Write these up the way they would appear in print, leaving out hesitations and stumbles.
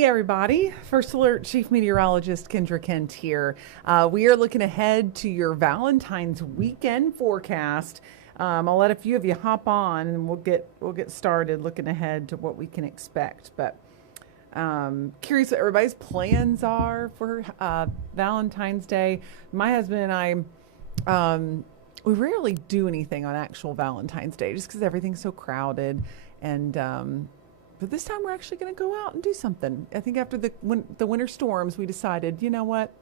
Hey everybody, First Alert Chief Meteorologist Kendra Kent here. We are looking ahead to your Valentine's weekend forecast. I'll let a few of you hop on and we'll get started looking ahead to what we can expect. But curious what everybody's plans are for Valentine's Day. My husband and we rarely do anything on actual Valentine's Day just because everything's so crowded and but this time we're actually going to go out and do something. I think after the winter storms, we decided, you know what,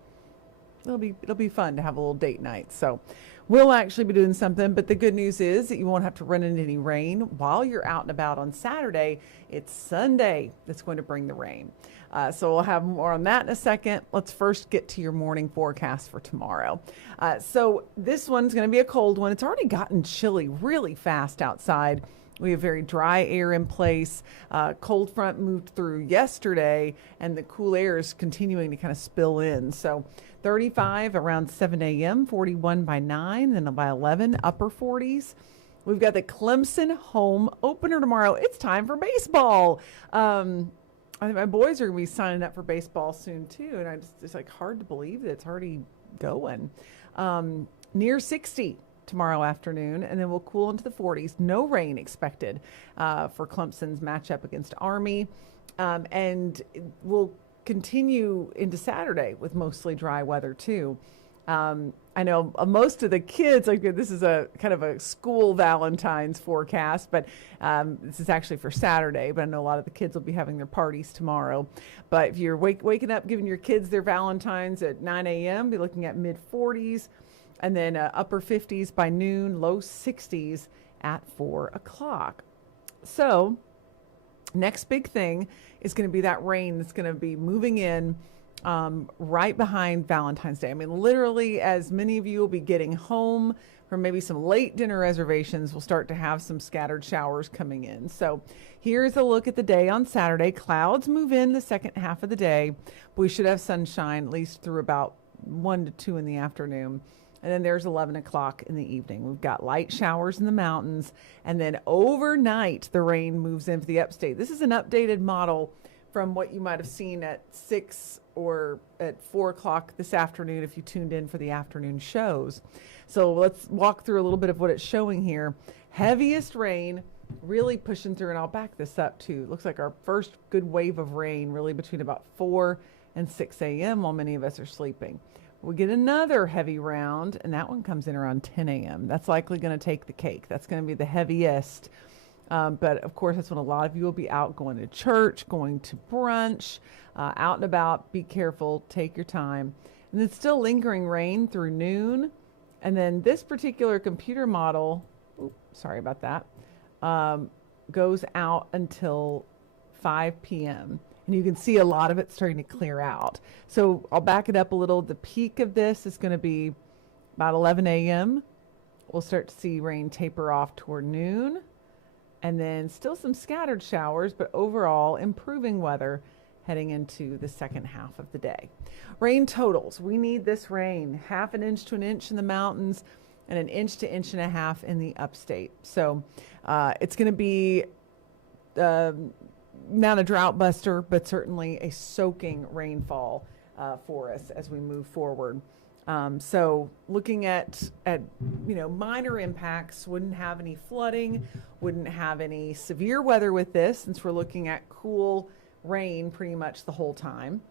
it'll be fun to have a little date night. So we'll actually be doing something. But the good news is that you won't have to run into any rain while you're out and about on Saturday. It's Sunday that's going to bring the rain. So we'll have more on that in a second. Let's first get to your morning forecast for tomorrow. So this one's going to be a cold one. It's already gotten chilly really fast outside. We have very dry air in place. Cold front moved through yesterday, and the cool air is continuing to kind of spill in. So 35 around 7 a.m., 41 by 9, then by 11, upper 40s. We've got the Clemson home opener tomorrow. It's time for baseball. I think my boys are going to be signing up for baseball soon, too, and it's like hard to believe that it's already going. Near 60. Tomorrow afternoon, and then we'll cool into the 40s. No rain expected for Clemson's matchup against Army, and we'll continue into Saturday with mostly dry weather too. I know most of the kids, like this is a kind of a school Valentine's forecast, but this is actually for Saturday, but I know a lot of the kids will be having their parties tomorrow. But if you're waking up, giving your kids their Valentines at 9 a.m., be looking at mid 40s. And then upper 50s by noon, low 60s at 4 o'clock. So next big thing is going to be that rain that's going to be moving in right behind Valentine's Day. I mean, literally, as many of you will be getting home from maybe some late dinner reservations, we'll start to have some scattered showers coming in. So here's a look at the day on Saturday. Clouds move in the second half of the day, but we should have sunshine at least through about 1 to 2 in the afternoon. And then there's 11 o'clock in the evening. We've got light showers in the mountains. And then overnight, the rain moves into the upstate. This is an updated model from what you might have seen at 6 or at 4 o'clock this afternoon if you tuned in for the afternoon shows. So let's walk through a little bit of what it's showing here. Heaviest rain really pushing through, and I'll back this up too. It looks like our first good wave of rain really between about 4 and 6 a.m. while many of us are sleeping. We get another heavy round, and that one comes in around 10 a.m. That's likely going to take the cake. That's going to be the heaviest. But, of course, that's when a lot of you will be out going to church, going to brunch, out and about. Be careful. Take your time. And then still lingering rain through noon. And then this particular computer model, sorry about that, goes out until 5 p.m., and you can see a lot of it starting to clear out. So I'll back it up a little. The peak of this is going to be about 11 a.m. We'll start to see rain taper off toward noon. And then still some scattered showers, but overall improving weather heading into the second half of the day. Rain totals. We need this rain. 1/2 inch to 1 inch in the mountains and 1 inch to 1.5 inches in the upstate. So it's going to be not a drought buster, but certainly a soaking rainfall for us as we move forward. So looking at minor impacts, wouldn't have any flooding, wouldn't have any severe weather with this, since we're looking at cool rain pretty much the whole time.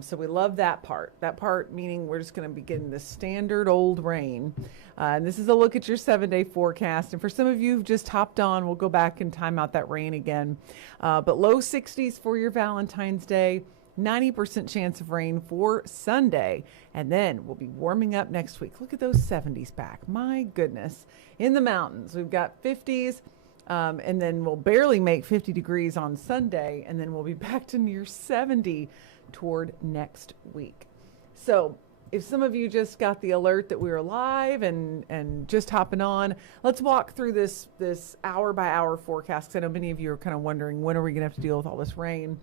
So we love that part. That part meaning we're just going to be getting the standard old rain. And this is a look at your 7-day forecast. And for some of you who've just hopped on, we'll go back and time out that rain again. But low 60s for your Valentine's Day, 90% chance of rain for Sunday. And then we'll be warming up next week. Look at those 70s back. My goodness. In the mountains, we've got 50s. And then we'll barely make 50 degrees on Sunday. And then we'll be back to near 70 toward next week. So if some of you just got the alert that we were live and just hopping on, let's walk through this hour by hour forecast, because I know many of you are kind of wondering, when are we going to have to deal with all this rain?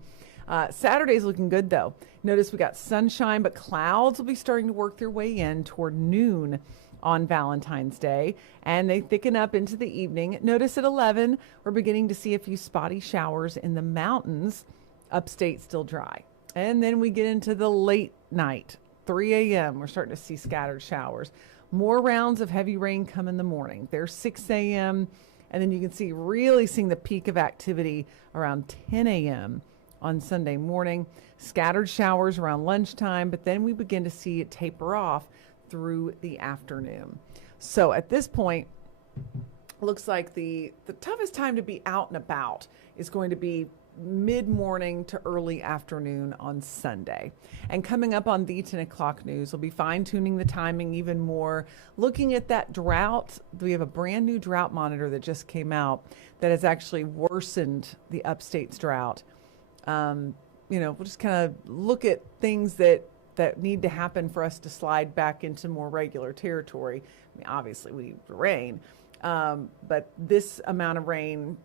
Saturday's looking good though. Notice we got sunshine, but clouds will be starting to work their way in toward noon on Valentine's Day, and they thicken up into the evening. Notice at 11, we're beginning to see a few spotty showers in the mountains. Upstate still dry. And then we get into the late night, 3 a.m. We're starting to see scattered showers. More rounds of heavy rain come in the morning. There's 6 a.m. And then you can see really seeing the peak of activity around 10 a.m. on Sunday morning. Scattered showers around lunchtime, but then we begin to see it taper off through the afternoon. So at this point, looks like the toughest time to be out and about is going to be mid-morning to early afternoon on Sunday. And coming up on the 10 o'clock news, we'll be fine-tuning the timing even more, looking at that drought. We have a brand new drought monitor that just came out that has actually worsened the upstate's drought. We'll just kind of look at things that need to happen for us to slide back into more regular territory. I mean, obviously we need rain, but this amount of rain,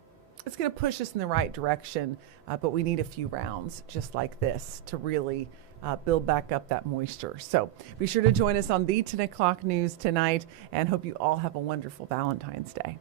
it's going to push us in the right direction, but we need a few rounds just like this to really build back up that moisture. So be sure to join us on the 10 o'clock news tonight, and hope you all have a wonderful Valentine's Day.